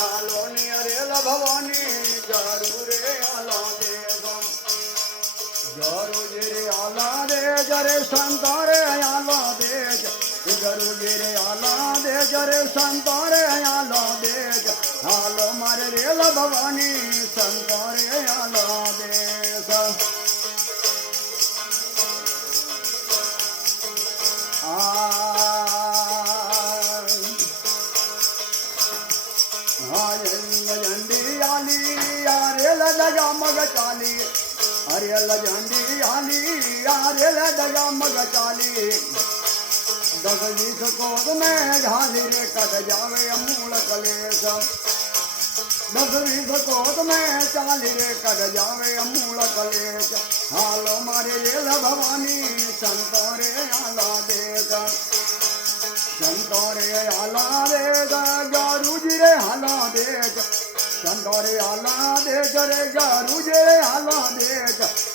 ચાલો ને રેલ ભવાની જરુ રે આલા દે જરુ રે આલા દે જરે સંતારે આલા દે જરુ રે આલા દે જરે સંતારે આલા દે હાલો મારે રેલ ભવાની સંતારે આલા દે मग चाली अरे झंडी आली अरे दगा मग चाली 10-20 कोस में झाली रे कट जावे मूल कलेश 10-20 कोस में चाली रे कट जावे मूल कलेश हालो मारे रेल भवानी संतोरे आला देख संतोरे आला देख गारू जी रे आला देख संतोरे आला दे जरे गारू जे आला दे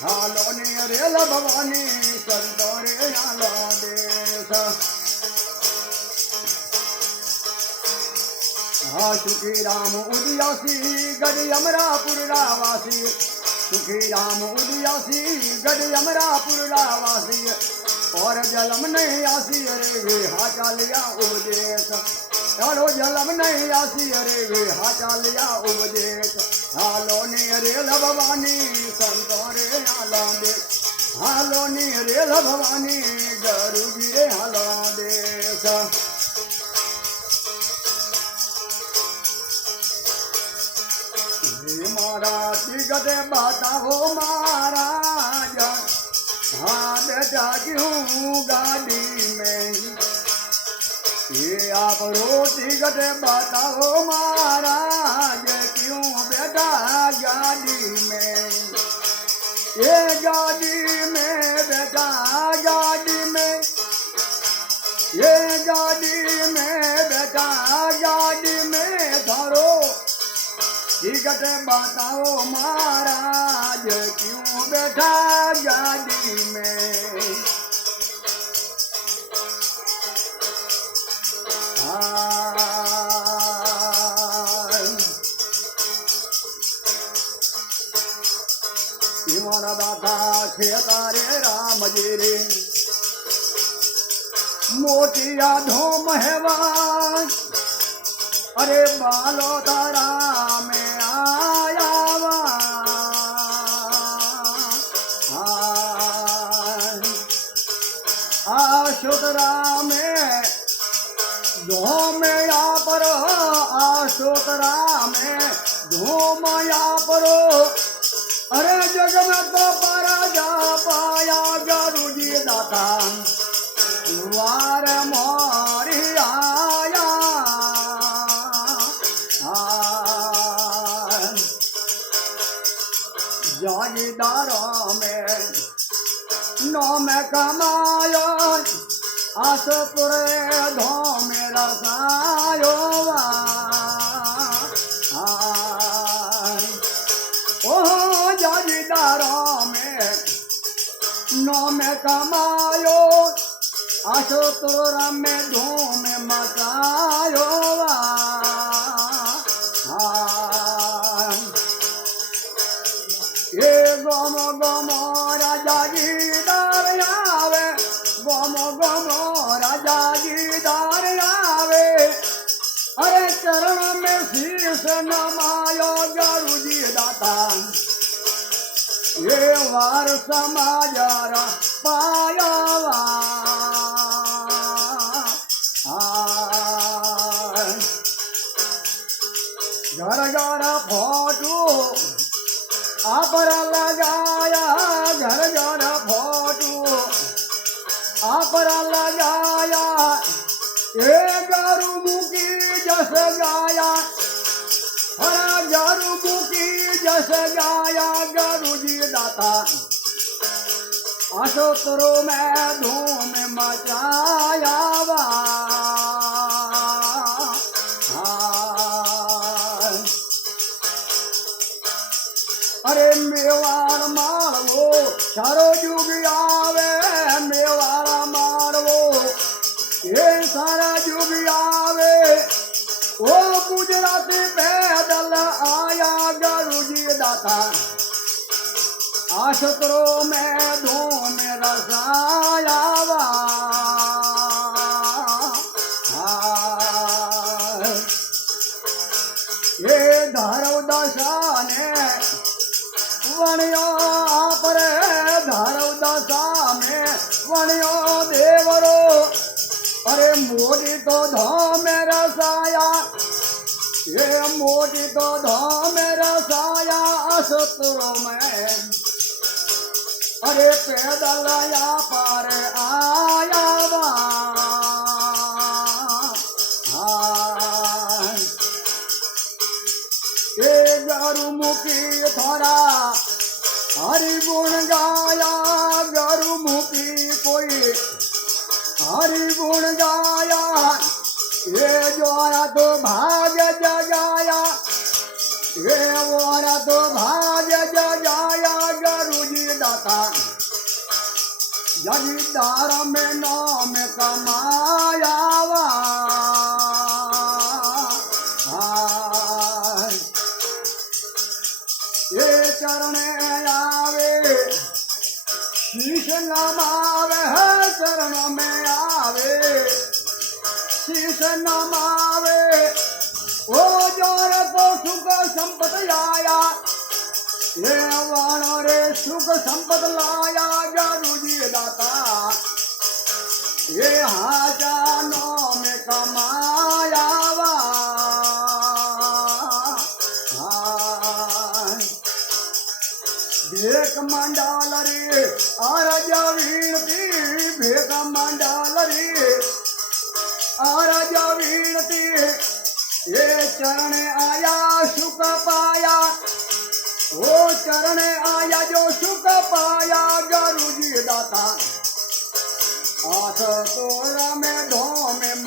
हालो ने रेल भवानी संतोरे आला दे सुखी राम उदियासी गढ़ अमरापुर रावासी सुखी राम उदियासी गढ़ अमरापुर रावासी और जलम नहीं आसी अरे वे हा चालिया उपदेश यारो जलम नहीं आसी अरे वे हा चालिया उपदेश हालो ने रेल भवानी संतोरे आला दे हालो ने रेल भवानी गरु जी रे आला देश महाराज गदे बताओ महाराज हाँ बेटा क्यों गाड़ी में ये आप रोटी गदे बताओ महाराज क्यों बेटा गाड़ी में ये गाड़ी में बेटा गाड़ी में ये गाड़ी में बेटा गाड़ी में धरो टिकट बताओ महाराज क्यों बैठा गाड़ी में इमोना दाता खेतारे राम जी रे मोतिया धूम हेवा अरे बालो तारा में आया आशोतरा में धूम या परो आशोतरा में धूम या परो अरे जग में तो पारा जा पाया गुरु जी दाता वार मोरी आया जागीदारों में नौ में कमायो आसपुरे धो मेरा सायो ओ जागीदारों में नौ में कमायो आसपुर में धूम मचायो ये गोमो गोमो राजा गीदार आवे गोमो गोमो राजा गीदार आवे अरे चरण में शीश नमायो गुरु जी दाता ये वार समाचार पाया घर घर फोटो आपर लगाया घर घर फोटो आपर लगाया ये गरु मुकी जस गाया हरा गरु मुकी जस गाया गुरु जी दाता आशोतरो में धूम मचाया अरे मेवाड़ मारवो चारो युग आवे मेवाड़ मारवो ये सारा युग आवे ओ गुजराती पे दाता आशुतरो में धूम रसायावा ये धारव दशा ने वणियो पर धारव दशा में वणियो देवरो अरे मोदी तो धाम रसाया ये मोदी तो धाम रसाया असुतरो में अरे पैदल या पर आया ये गरुमुखी थोड़ा हरि गुण गाया गरुमुखी कोई हरि गुण गाया ये ज्वारा तो भाग्य जगाया ये वारा तो भाग्य जगाया गुरुजी दाता जगीदार में नाम कमाया ये चरण आवे शीश नमावे चरणों में आवे शीश नमावे ओ जोर तो सुख संपत आया ये वाणो रे सुख संपत लाया गुरुजी दाता ये हाजानों में कमाया भेक मंडाल रे आराजा वीणती भेक मंडाल रे आराजा वीणती ये चरण आया सुख पाया वो चरण आया जो सुख पाया गुरुजी दाता आस तोरा में धो में